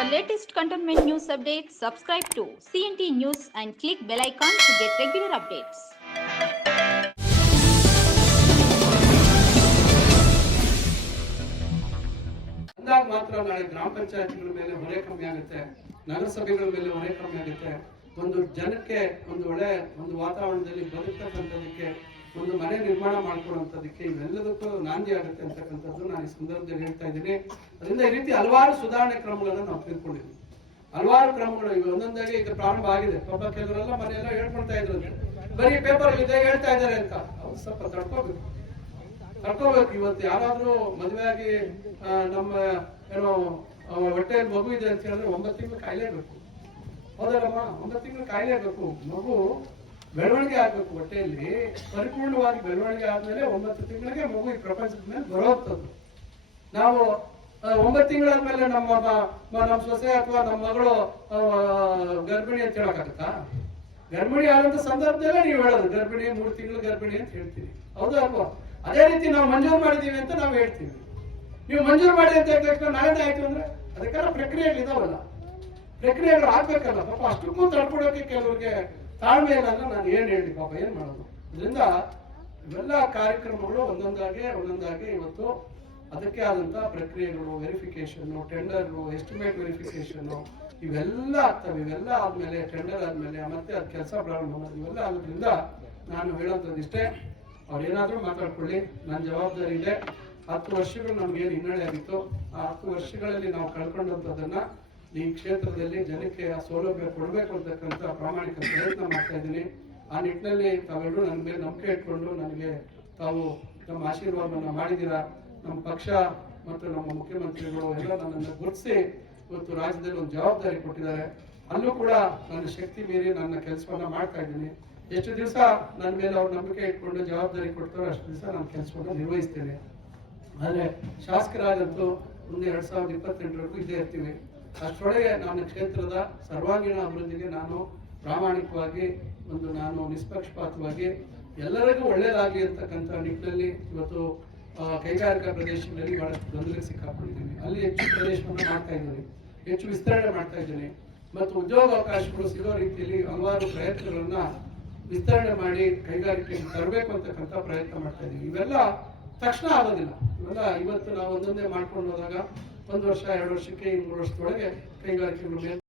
For latest cantonment news updates, subscribe to CNT News and click bell icon to get regular updates. ಅಂದಾಗ ಮಾತ್ರ ನಾಳೆ ಗ್ರಾಮ ಪಂಚಾಯತ್ಗಳ ಮೇಲೆ ಹೊರೆ ಕಮ್ಮಿ ಆಗುತ್ತೆ ನಗರಸಭೆಗಳ ಮೇಲೆ ಹೊರೆ ಕಮ್ಮಿ ಆಗುತ್ತೆ ಒಂದು ಜನಕ್ಕೆ ಒಂದು ಒಳ್ಳೆ ಒಂದು ವಾತಾವರಣದಲ್ಲಿ ಬದುಕ್ತಕ್ಕಂಥದಕ್ಕೆ ಒಂದು ಮನೆ ನಿರ್ಮಾಣ ಮಾಡ್ಕೊಳ್ಳುವಂಥದ್ದಕ್ಕೆ ಇವೆಲ್ಲದಕ್ಕೂ ನಾಂದಿ ಆಗುತ್ತೆ ಅಂತಕ್ಕಂಥದ್ದು ನಾನು ಈ ಸಂದರ್ಭದಲ್ಲಿ ಹೇಳ್ತಾ ಇದ್ದೀನಿ. ಅದರಿಂದ ಈ ರೀತಿ ಹಲವಾರು ಸುಧಾರಣೆ ಕ್ರಮಗಳನ್ನು ನಾವು ತಿಳ್ಕೊಂಡಿದ್ವಿ ಹಲವಾರು ಕ್ರಮಗಳು ಈಗ ಒಂದೊಂದಾಗಿ ಈಗ ಪ್ರಾರಂಭ ಆಗಿದೆ. ಪಾಪ ಕೆಲವರೆಲ್ಲ ಮನೆಯೆಲ್ಲ ಹೇಳ್ಕೊಳ್ತಾ ಇದ್ರು. ಬರೀ ಪೇಪರ್ ಇದೆ ಹೇಳ್ತಾ ಇದ್ದಾರೆ ಅಂತ. ಅವ್ರು ಸ್ವಲ್ಪ ತಡ್ಕೋಬೇಕು. ತಡ್ಕೋಬೇಕು. ಇವತ್ತು ಯಾರಾದ್ರೂ ಮದುವೆ ಆಗಿ ನಮ್ಮ, ಏನೋ ಹೊಟ್ಟೆಯಲ್ಲಿ ಮಗು ಇದೆ ಅಂತ ಹೇಳಿದ್ರೆ ಒಂಬತ್ತು ತಿಂಗಳು ಕಾಯಿಲೇಬೇಕು. ಹೌದಲ್ಲಮ್ಮ? ಒಂಬತ್ತು ತಿಂಗಳು ಕಾಯಿಲೇಬೇಕು. ಮಗು ಬೆಳವಣಿಗೆ ಆಗಬೇಕು ಹೊಟ್ಟೆಯಲ್ಲಿ. ಪರಿಪೂರ್ಣವಾಗಿ ಬೆಳವಣಿಗೆ ಆದ್ಮೇಲೆ ಒಂಬತ್ತು ತಿಂಗಳಿಗೆ ಮಗು ಈ ಪ್ರಪಂಚದ ಮೇಲೆ ಬರೋಗ್ತದ್ದು ನಾವು ಒಂಬತ್ತು ತಿಂಗಳಾದ್ಮೇಲೆ ನಮ್ಮ ನಮ್ಮ ಸೊಸೆ ಅಥವಾ ನಮ್ಮ ಮಗಳು ಗರ್ಭಿಣಿ ಅಂತ ಹೇಳಕ್ಕಾಗತ್ತಾ? ಗರ್ಭಿಣಿ ಆದಂತ ಸಂದರ್ಭದಲ್ಲೇ ನೀವು ಹೇಳೋದು, ಗರ್ಭಿಣಿ, ಮೂರು ತಿಂಗಳು ಗರ್ಭಿಣಿ ಅಂತ ಹೇಳ್ತೀವಿ ಹೌದು ಅಲ್ವಾ? ಅದೇ ರೀತಿ ನಾವು ಮಂಜೂರು ಮಾಡಿದೀವಿ ಅಂತ ನಾವು ಹೇಳ್ತೀವಿ. ನೀವು ಮಂಜೂರು ಮಾಡಿ ಅಂತ ಹೇಳಿದ ತಕ್ಷಣ ನಾಳೆ ಆಯ್ತು ಅಂದ್ರೆ ಅದಕ್ಕೆಲ್ಲ ಪ್ರಕ್ರಿಯೆಗಳು ಇದಾವಲ್ಲ ಪ್ರಕ್ರಿಯೆಗಳು ಆಗ್ಬೇಕಲ್ಲ, ಪಾಪ ಅಷ್ಟಕ್ಕೂ ತಡ್ಕೊಡೋಕೆ ಕೆಲವ್ರಿಗೆ ತಾಳ್ಮೆ ಏನಾದ್ರೆ ನಾನು ಏನು ಹೇಳಿ ಪಾಪ, ಏನು ಮಾಡೋದು? ಇದರಿಂದ ಇವೆಲ್ಲ ಕಾರ್ಯಕ್ರಮಗಳು ಒಂದೊಂದಾಗಿ ಒಂದೊಂದಾಗಿ ಇವತ್ತು ಅದಕ್ಕೆ ಆದಂಥ ಪ್ರಕ್ರಿಯೆಗಳು ವೆರಿಫಿಕೇಶನ್ ಟೆಂಡರ್ ಎಸ್ಟಿಮೇಟ್ ವೆರಿಫಿಕೇಶನ್ ಇವೆಲ್ಲ ಆಗ್ತವೆ. ಇವೆಲ್ಲ ಆದಮೇಲೆ ಟೆಂಡರ್ ಆದಮೇಲೆ, ಮತ್ತೆ ಅದು ಕೆಲಸ ಪ್ರಾರಂಭ ಮಾಡೋದು, ಇವೆಲ್ಲ ಆಗೋದ್ರಿಂದ ನಾನು ಹೇಳೋಂಥದ್ದು ಇಷ್ಟೇ. ಅವ್ರು ಏನಾದ್ರೂ ಮಾತಾಡ್ಕೊಳ್ಳಿ. ನನ್ನ ಜವಾಬ್ದಾರಿ ಇದೆ. ಹತ್ತು ವರ್ಷಗಳು ನಮ್ಗೇನು ಹಿನ್ನಡೆ ಆಗಿತ್ತು? ಆ ಹತ್ತು ವರ್ಷಗಳಲ್ಲಿ ನಾವು ಕಳ್ಕೊಂಡಂಥದ್ದನ್ನ ಈ ಕ್ಷೇತ್ರದಲ್ಲಿ ಜನಕ್ಕೆ ಆ ಸೌಲಭ್ಯ ಕೊಡಬೇಕು ಅಂತಕ್ಕಂಥ ಪ್ರಾಮಾಣಿಕ ಪ್ರಯತ್ನ ಮಾಡ್ತಾ ಇದ್ದೀನಿ. ಆ ನಿಟ್ಟಿನಲ್ಲಿ ತಾವೆಲ್ಲರೂ ನನ್ನ ಮೇಲೆ ನಂಬಿಕೆ ಇಟ್ಕೊಂಡು ನನಗೆ ತಾವು ನಮ್ಮ ಆಶೀರ್ವಾದವನ್ನು ಮಾಡಿದ್ದೀರಾ? ನಮ್ಮ ಪಕ್ಷ ಮತ್ತು ನಮ್ಮ ಮುಖ್ಯಮಂತ್ರಿಗಳು ಎಲ್ಲ ನನ್ನನ್ನು ಗುರುತಿಸಿ ಇವತ್ತು ರಾಜ್ಯದಲ್ಲಿ ಒಂದು ಜವಾಬ್ದಾರಿ ಕೊಟ್ಟಿದ್ದಾರೆ. ಅಲ್ಲೂ ಕೂಡ ನನ್ನ ಶಕ್ತಿ ಮೀರಿ ನನ್ನ ಕೆಲಸವನ್ನ ಮಾಡ್ತಾ ಇದ್ದೀನಿ. ಎಷ್ಟು ದಿವಸ ನನ್ನ ಮೇಲೆ ಅವ್ರು ನಂಬಿಕೆ ಇಟ್ಕೊಂಡು ಜವಾಬ್ದಾರಿ ಕೊಡ್ತಾರೋ ಅಷ್ಟು ದಿವಸ ನಾನು ಕೆಲಸವನ್ನು ನಿರ್ವಹಿಸ್ತೇನೆ. ಆದರೆ ಶಾಸಕರಾದಂತೂ ಮುಂದೆ ಎರಡು ಸಾವಿರದ ಇಪ್ಪತ್ತೆಂಟರವರೆಗೂ ಇದ್ದೇ ಇರ್ತೀವಿ. ಅಷ್ಟರೊಳಗೆ ನನ್ನ ಕ್ಷೇತ್ರದ ಸರ್ವಾಂಗೀಣ ಅಭಿವೃದ್ಧಿಗೆ ನಾನು ಪ್ರಾಮಾಣಿಕವಾಗಿ ಒಂದು ನಾನು ನಿಷ್ಪಕ್ಷಪಾತವಾಗಿ ಎಲ್ಲರಿಗೂ ಒಳ್ಳೆಯದಾಗಲಿ ಅಂತಕ್ಕಂಥ ನಿಟ್ಟಿನಲ್ಲಿ ಇವತ್ತು ಕೈಗಾರಿಕಾ ಪ್ರದೇಶಗಳಲ್ಲಿ ಬಹಳ ಗೊಂದಲಕ್ಕೆ ಸಿಕ್ಕಾಕೊಂಡಿದ್ದೀನಿ. ಅಲ್ಲಿ ಹೆಚ್ಚು ಪ್ರದೇಶವನ್ನು ಮಾಡ್ತಾ ಇದ್ದೀನಿ. ಹೆಚ್ಚು ವಿಸ್ತರಣೆ ಮಾಡ್ತಾ ಇದ್ದೀನಿ. ಮತ್ತು ಉದ್ಯೋಗ ಅವಕಾಶಗಳು ಸಿಗೋ ರೀತಿಯಲ್ಲಿ ಹಲವಾರು ಪ್ರಯತ್ನಗಳನ್ನು ವಿಸ್ತರಣೆ ಮಾಡಿ ಕೈಗಾರಿಕೆಗೆ ತರಬೇಕು ಅಂತಕ್ಕಂಥ ಪ್ರಯತ್ನ ಮಾಡ್ತಾ ಇದ್ದೀನಿ. ಇವೆಲ್ಲ ತಕ್ಷಣ ಆಗೋದಿಲ್ಲ. ಇವೆಲ್ಲ ಇವತ್ತು ನಾವು ಒಂದೊಂದೇ ಮಾಡ್ಕೊಂಡು ಹೋದಾಗ ಒಂದು ವರ್ಷ ಎರಡು ವರ್ಷಕ್ಕೆ ಮೂರು ವರ್ಷದೊಳಗೆ ಕೈಗಾರಿಕೆಗಳು